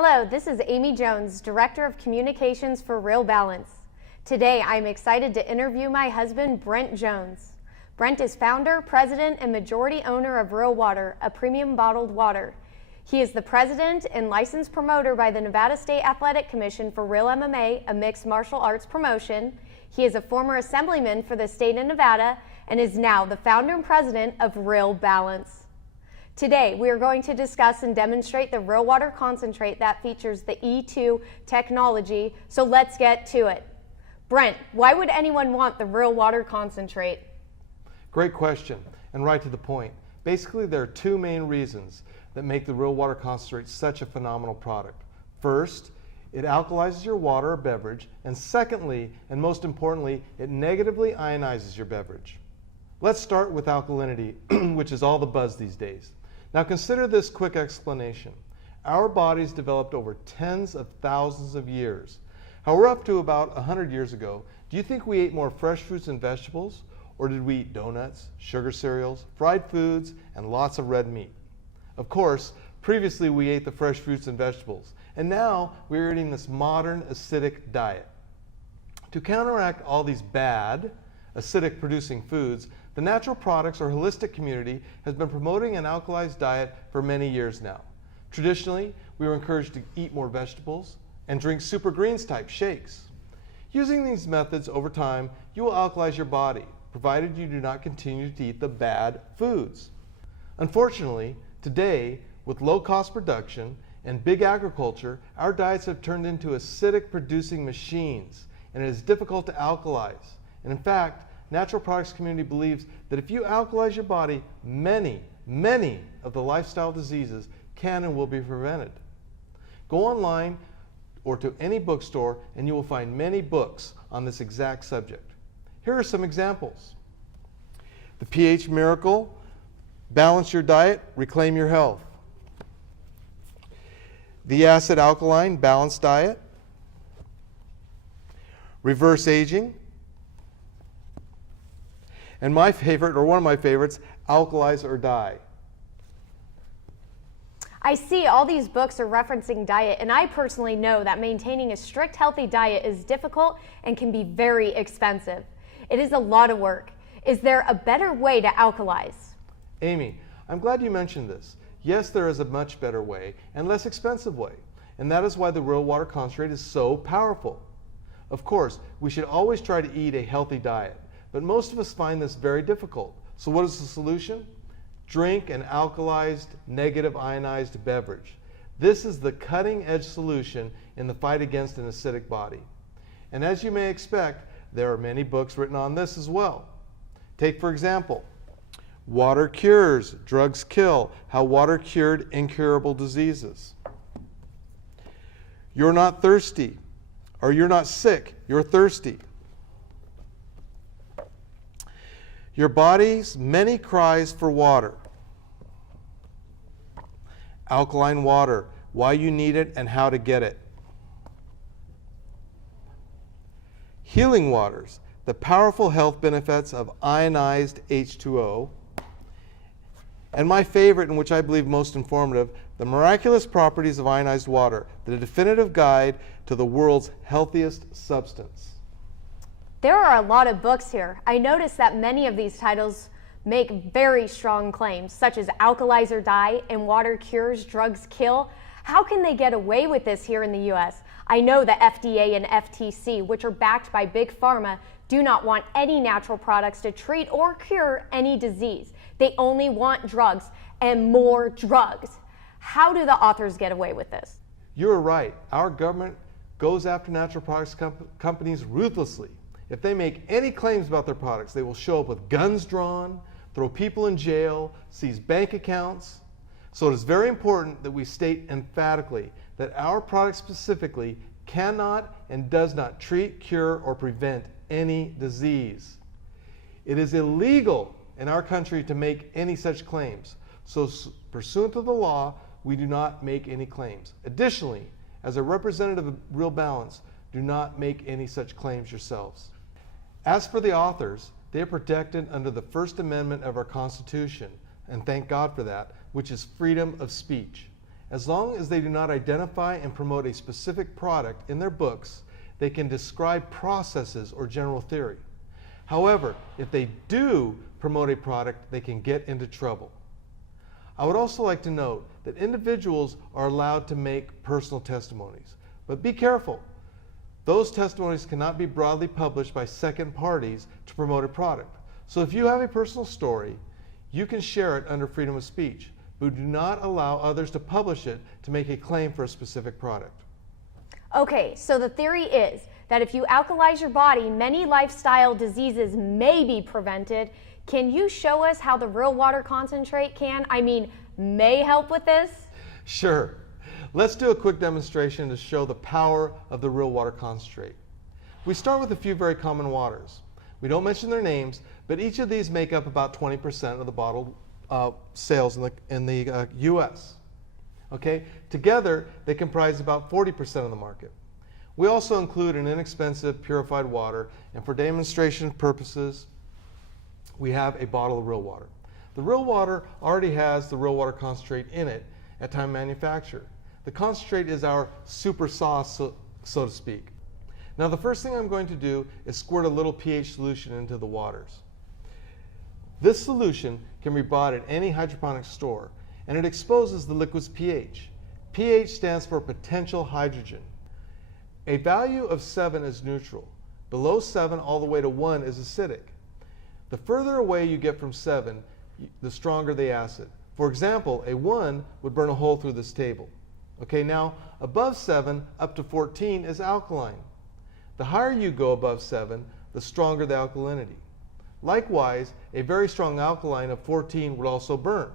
Hello, this is Aimee Jones, Director of Communications for Real Balance. Today, I'm excited to interview my husband, Brent Jones. Brent is founder, president, and majority owner of Real Water, a premium bottled water. He is the president and licensed promoter by the Nevada State Athletic Commission for Real MMA, a mixed martial arts promotion. He is a former assemblyman for the state of Nevada and is now the founder and president of Real Balance. Today, we are going to discuss and demonstrate the Real Water concentrate that features the E2 technology, so let's get to it. Brent, why would anyone want the Real Water concentrate? Great question, and right to the point. Basically, there are two main reasons that make the Real Water concentrate such a phenomenal product. First, it alkalizes your water or beverage, and secondly, and most importantly, it negatively ionizes your beverage. Let's start with alkalinity, which is all the buzz these days. Now consider this quick explanation. Our bodies developed over tens of thousands of years. However, up to about 100 years ago, do you think we ate more fresh fruits and vegetables? Or did we eat donuts, sugar cereals, fried foods, and lots of red meat? Of course, previously we ate the fresh fruits and vegetables, and now we're eating this modern acidic diet. To counteract all these bad, acidic producing foods, the Natural Products or Holistic community has been promoting an alkalized diet for many years now. Traditionally, we were encouraged to eat more vegetables and drink super greens type shakes. Using these methods over time, you will alkalize your body, provided you do not continue to eat the bad foods. Unfortunately, today, with low cost production and big agriculture, our diets have turned into acidic producing machines, and it is difficult to alkalize. And in fact, Natural Products community believes that if you alkalize your body, many of the lifestyle diseases can and will be prevented. Go online or to any bookstore and you will find many books on this exact subject. Here are some examples. The pH Miracle, Balance Your Diet, Reclaim Your Health. The Acid Alkaline, Balanced Diet. Reverse Aging. And my favorite, or one of my favorites, Alkalize or Die. I see all these books are referencing diet, and I personally know that maintaining a strict healthy diet is difficult and can be very expensive. It is a lot of work. Is there a better way to alkalize? Amy, I'm glad you mentioned this. Yes, there is a much better way and less expensive way, and that is why the Real Water concentrate is so powerful. Of course, we should always try to eat a healthy diet, but most of us find this very difficult. So what is the solution? Drink an alkalized, negative ionized beverage. This is the cutting edge solution in the fight against an acidic body. And as you may expect, there are many books written on this as well. Take for example, Water Cures, Drugs Kill, How Water Cured Incurable Diseases. You're Not Thirsty, or You're Not Sick, You're Thirsty. Your Body's Many Cries for Water. Alkaline Water, Why You Need It and How to Get It. Healing Waters, The Powerful Health Benefits of Ionized H2O. And my favorite, and which I believe most informative, The Miraculous Properties of Ionized Water, the definitive guide to the world's healthiest substance. There are a lot of books here. I noticed that many of these titles make very strong claims, such as Alkalize or Die and Water Cures, Drugs Kill. How can they get away with this here in the US? I know the FDA and FTC, which are backed by Big Pharma, do not want any natural products to treat or cure any disease. They only want drugs and more drugs. How do the authors get away with this? You're right. Our government goes after natural products companies ruthlessly. If they make any claims about their products, they will show up with guns drawn, throw people in jail, seize bank accounts. So it is very important that we state emphatically that our product specifically cannot and does not treat, cure, or prevent any disease. It is illegal in our country to make any such claims. So pursuant to the law, we do not make any claims. Additionally, as a representative of Real Balance, do not make any such claims yourselves. As for the authors, they are protected under the First Amendment of our Constitution, and thank God for that, which is freedom of speech. As long as they do not identify and promote a specific product in their books, they can describe processes or general theory. However, if they do promote a product, they can get into trouble. I would also like to note that individuals are allowed to make personal testimonies, but be careful. Those testimonies cannot be broadly published by second parties to promote a product. So if you have a personal story, you can share it under freedom of speech, but do not allow others to publish it to make a claim for a specific product. Okay, so the theory is that if you alkalize your body, many lifestyle diseases may be prevented. Can you show us how the real water concentrate may help with this? Sure. Let's do a quick demonstration to show the power of the real water concentrate. We start with a few very common waters. We don't mention their names, but each of these make up about 20% of the bottled sales in the US. Okay? Together, they comprise about 40% of the market. We also include an inexpensive purified water, and for demonstration purposes, we have a bottle of real water. The real water already has the real water concentrate in it at time of manufacture. The concentrate is our super sauce, so to speak. Now the first thing I'm going to do is squirt a little pH solution into the waters. This solution can be bought at any hydroponic store, and it exposes the liquid's pH. pH stands for potential hydrogen. A value of 7 is neutral. Below 7 all the way to 1 is acidic. The further away you get from 7, the stronger the acid. For example, a 1 would burn a hole through this table. Okay, now above 7 up to 14 is alkaline. The higher you go above 7, the stronger the alkalinity. Likewise, a very strong alkaline of 14 would also burn.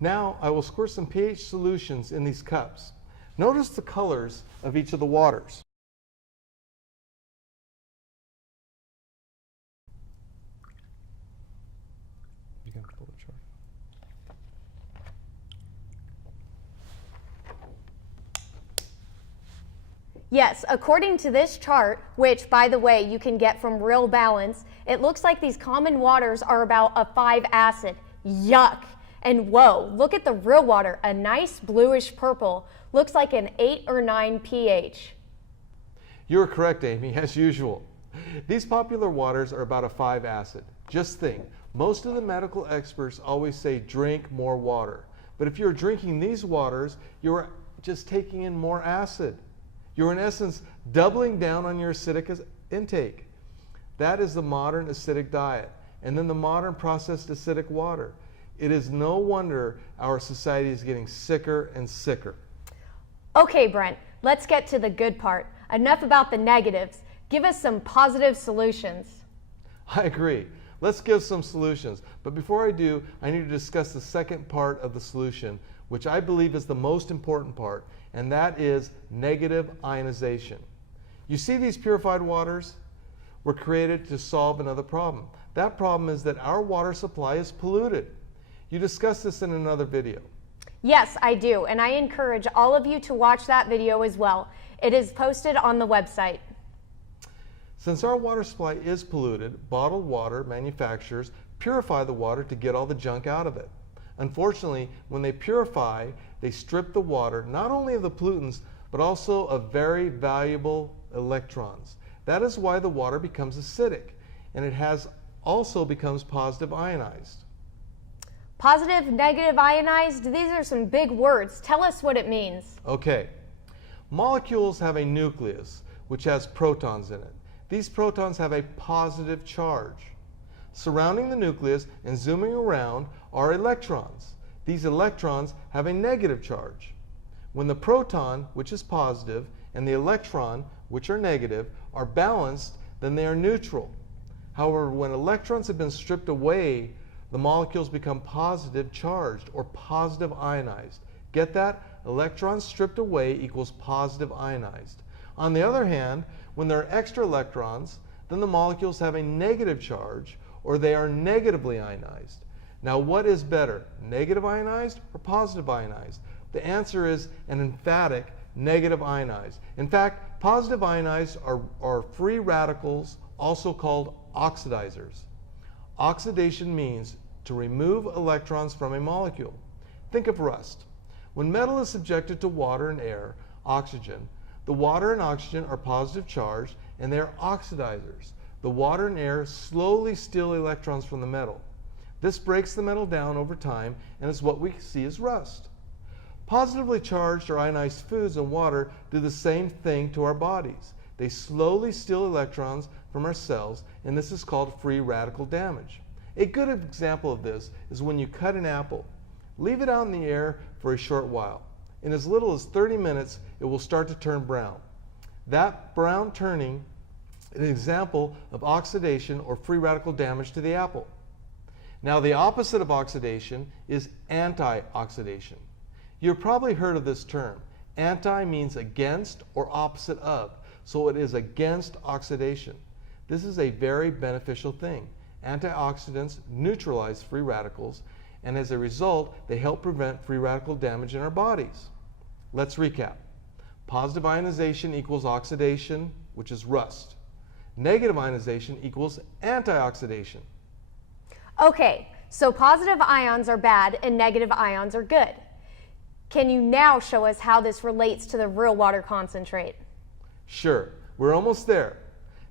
Now I will squirt some pH solutions in these cups. Notice the colors of each of the waters. You can pull the chart. Yes, according to this chart, which by the way you can get from Real Balance, it looks like these common waters are about a 5 acid. Yuck! And whoa, look at the real water, a nice bluish purple, looks like an 8 or 9 pH. You're correct, Amy, as usual. These popular waters are about a 5 acid. Just think, most of the medical experts always say drink more water. But if you're drinking these waters, you're just taking in more acid. You're in essence doubling down on your acidic intake. That is the modern acidic diet, and then the modern processed acidic water. It is no wonder our society is getting sicker and sicker. Okay, Brent, let's get to the good part. Enough about the negatives. Give us some positive solutions. I agree. Let's give some solutions. But before I do, I need to discuss the second part of the solution, which I believe is the most important part, and that is negative ionization. You see these purified waters were created to solve another problem. That problem is that our water supply is polluted. You discussed this in another video. Yes, I do, and I encourage all of you to watch that video as well. It is posted on the website. Since our water supply is polluted, bottled water manufacturers purify the water to get all the junk out of it. Unfortunately, when they purify, they strip the water not only of the pollutants, but also of very valuable electrons. That is why the water becomes acidic, and it also becomes positive ionized. Positive, negative, ionized, these are some big words. Tell us what it means. Okay. Molecules have a nucleus, which has protons in it. These protons have a positive charge. Surrounding the nucleus and zooming around are electrons. These electrons have a negative charge. When the proton, which is positive, and the electron, which are negative, are balanced, then they are neutral. However, when electrons have been stripped away, the molecules become positive charged or positive ionized. Get that? Electrons stripped away equals positive ionized. On the other hand, when there are extra electrons, then the molecules have a negative charge or they are negatively ionized. Now, what is better, negative ionized or positive ionized? The answer is an emphatic negative ionized. In fact, positive ionized are free radicals, also called oxidizers. Oxidation means to remove electrons from a molecule. Think of rust. When metal is subjected to water and air, oxygen, the water and oxygen are positive charged and they are oxidizers. The water and air slowly steal electrons from the metal. This breaks the metal down over time and is what we see as rust. Positively charged or ionized foods and water do the same thing to our bodies. They slowly steal electrons from our cells, and this is called free radical damage. A good example of this is when you cut an apple. Leave it out in the air for a short while. In as little as 30 minutes, it will start to turn brown. That brown turning is an example of oxidation or free radical damage to the apple. Now, the opposite of oxidation is antioxidation. You've probably heard of this term. Anti means against or opposite of, so it is against oxidation. This is a very beneficial thing. Antioxidants neutralize free radicals, and as a result, they help prevent free radical damage in our bodies. Let's recap. Positive ionization equals oxidation, which is rust. Negative ionization equals antioxidation. Okay, so positive ions are bad and negative ions are good. Can you now show us how this relates to the real water concentrate? Sure, we're almost there.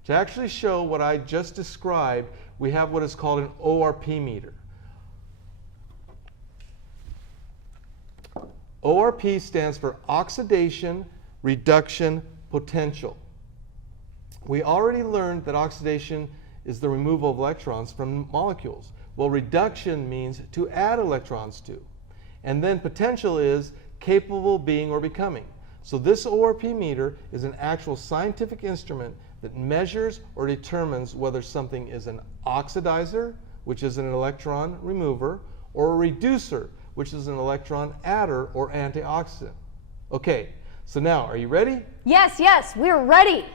To actually show what I just described, we have what is called an ORP meter. ORP stands for oxidation reduction potential. We already learned that oxidation is the removal of electrons from molecules. Well, reduction means to add electrons to. And then potential is capable of being or becoming. So this ORP meter is an actual scientific instrument that measures or determines whether something is an oxidizer, which is an electron remover, or a reducer, which is an electron adder or antioxidant. Okay, so now, are you ready? Yes, we're ready.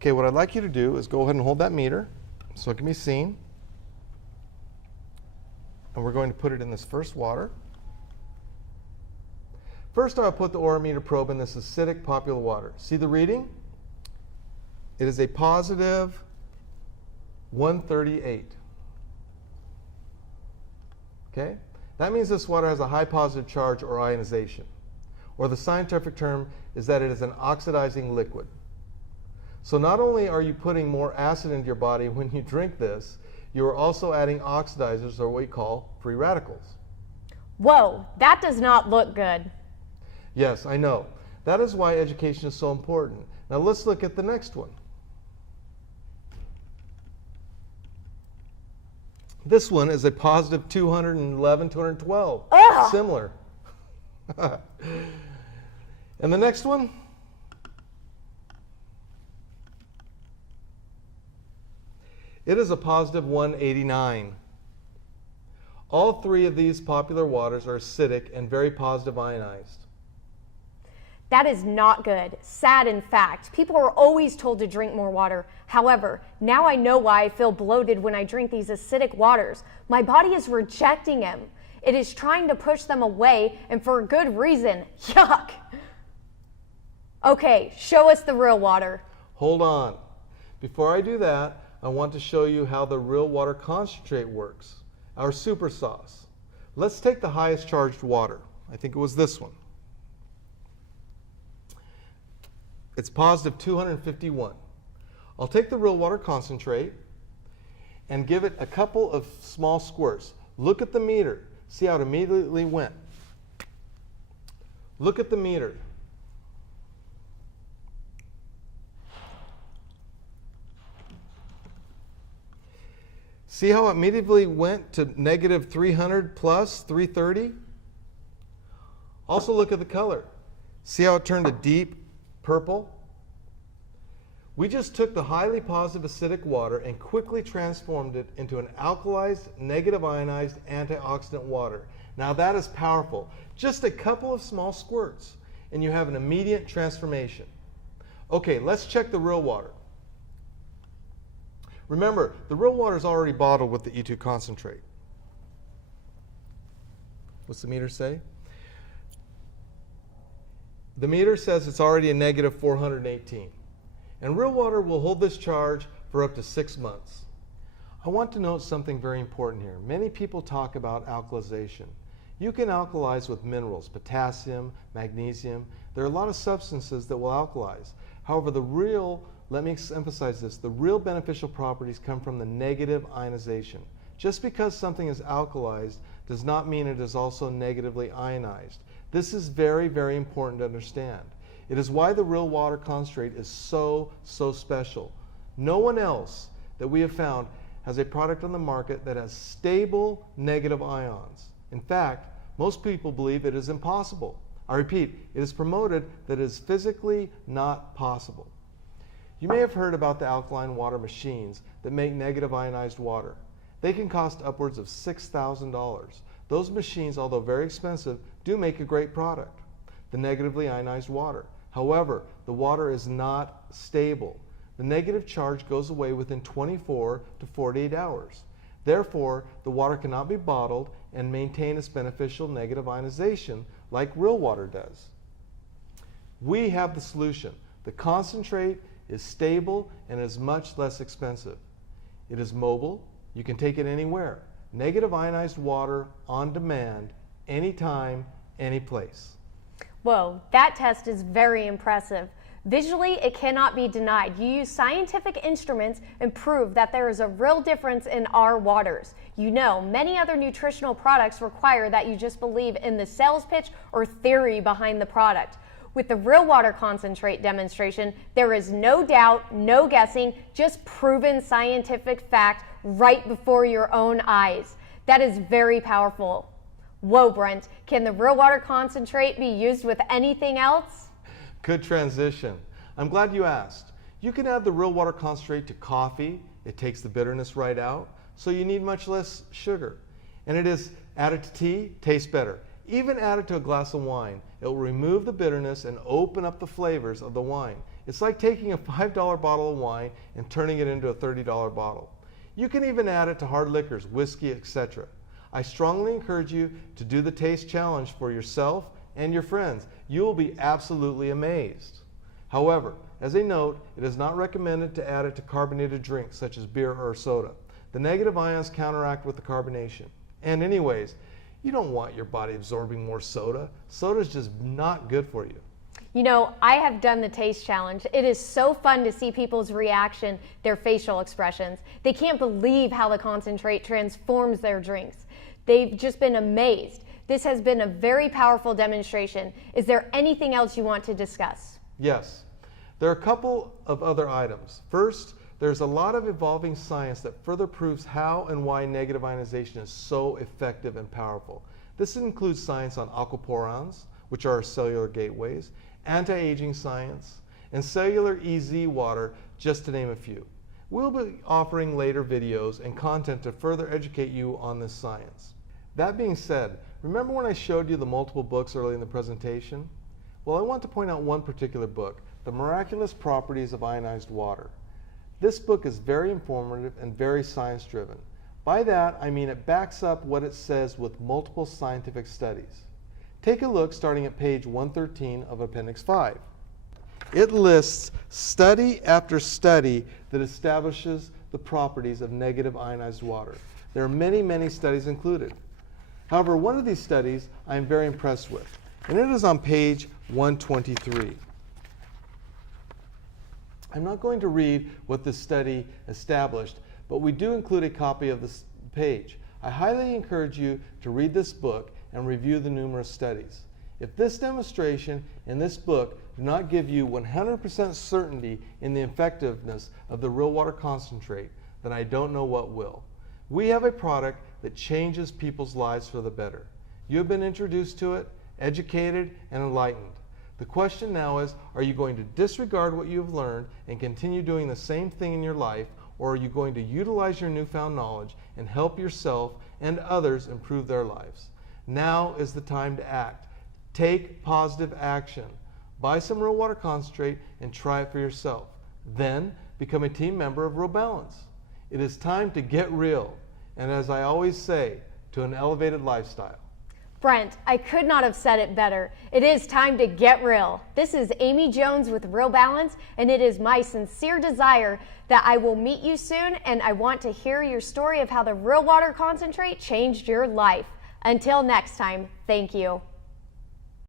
Okay, what I'd like you to do is go ahead and hold that meter so it can be seen. And we're going to put it in this first water. First, I'll put the ORP meter probe in this acidic popular water. See the reading? It is a positive 138. Okay? That means this water has a high positive charge or ionization. Or the scientific term is that it is an oxidizing liquid. So not only are you putting more acid into your body when you drink this, you are also adding oxidizers, or what we call free radicals. Whoa, that does not look good. Yes, I know. That is why education is so important. Now let's look at the next one. This one is a positive 211, 212. Ugh. Similar. And the next one? It is a positive 189. All three of these popular waters are acidic and very positive ionized. That is not good. Sad in fact. People are always told to drink more water. However, now I know why I feel bloated when I drink these acidic waters. My body is rejecting them. It is trying to push them away, and for a good reason. Yuck! Okay, show us the real water. Hold on. Before I do that, I want to show you how the real water concentrate works, our super sauce. Let's take the highest charged water. I think it was this one. It's positive 251. I'll take the real water concentrate, and give it a couple of small squirts. Look at the meter. See how it immediately went. Look at the meter. See how it immediately went to negative 300 plus 330? Also look at the color. See how it turned a deep purple? We just took the highly positive acidic water and quickly transformed it into an alkalized, negative ionized antioxidant water. Now that is powerful. Just a couple of small squirts and you have an immediate transformation. Okay, let's check the real water. Remember, the real water is already bottled with the E2 concentrate. What's the meter say? The meter says it's already a negative 418. And real water will hold this charge for up to 6 months. I want to note something very important here. Many people talk about alkalization. You can alkalize with minerals, potassium, magnesium. There are a lot of substances that will alkalize. However, let me emphasize this, the real beneficial properties come from the negative ionization. Just because something is alkalized does not mean it is also negatively ionized. This is very, very important to understand. It is why the real water concentrate is so special. No one else that we have found has a product on the market that has stable negative ions. In fact, most people believe it is impossible. I repeat, it is promoted that it is physically not possible. You may have heard about the alkaline water machines that make negative ionized water. They can cost upwards of $6,000. Those machines, although very expensive, do make a great product, the negatively ionized water. However, the water is not stable. The negative charge goes away within 24 to 48 hours. Therefore, the water cannot be bottled and maintain its beneficial negative ionization like real water does. We have the solution. The concentrate is stable and is much less expensive. It is mobile. You can take it anywhere. Negative ionized water on demand, anytime, any place. Whoa, that test is very impressive. Visually, it cannot be denied. You use scientific instruments and prove that there is a real difference in our waters. You know, many other nutritional products require that you just believe in the sales pitch or theory behind the product. With the real water concentrate demonstration, there is no doubt, no guessing, just proven scientific fact right before your own eyes. That is very powerful. Whoa, Brent, can the real water concentrate be used with anything else? Good transition. I'm glad you asked. You can add the real water concentrate to coffee. It takes the bitterness right out, so you need much less sugar. And it is added to tea, tastes better. Even added to a glass of wine. It will remove the bitterness and open up the flavors of the wine. It's like taking a $5 bottle of wine and turning it into a $30 bottle. You can even add it to hard liquors, whiskey, etc. I strongly encourage you to do the taste challenge for yourself and your friends. You will be absolutely amazed. However, as a note, it is not recommended to add it to carbonated drinks such as beer or soda. The negative ions counteract with the carbonation. And anyways, you don't want your body absorbing more soda. Soda is just not good for you. You know, I have done the taste challenge. It is so fun to see people's reaction, their facial expressions. They can't believe how the concentrate transforms their drinks. They've just been amazed. This has been a very powerful demonstration. Is there anything else you want to discuss? Yes. There are a couple of other items. First, there's a lot of evolving science that further proves how and why negative ionization is so effective and powerful. This includes science on aquaporons, which are cellular gateways, anti-aging science, and cellular EZ water, just to name a few. We'll be offering later videos and content to further educate you on this science. That being said, remember when I showed you the multiple books early in the presentation? Well, I want to point out one particular book, The Miraculous Properties of Ionized Water. This book is very informative and very science-driven. By that, I mean it backs up what it says with multiple scientific studies. Take a look starting at page 113 of Appendix 5. It lists study after study that establishes the properties of negative ionized water. There are many, many studies included. However, one of these studies I am very impressed with, and it is on page 123. I'm not going to read what this study established, but we do include a copy of this page. I highly encourage you to read this book and review the numerous studies. If this demonstration and this book do not give you 100% certainty in the effectiveness of the real water concentrate, then I don't know what will. We have a product that changes people's lives for the better. You have been introduced to it, educated, and enlightened. The question now is, are you going to disregard what you have learned and continue doing the same thing in your life, or are you going to utilize your newfound knowledge and help yourself and others improve their lives? Now is the time to act. Take positive action. Buy some real water concentrate and try it for yourself. Then become a team member of Real Balance. It is time to get real, and as I always say, to an elevated lifestyle. Brent, I could not have said it better. It is time to get real. This is Aimee Jones with Real Balance, and it is my sincere desire that I will meet you soon, and I want to hear your story of how the real water concentrate changed your life. Until next time, thank you.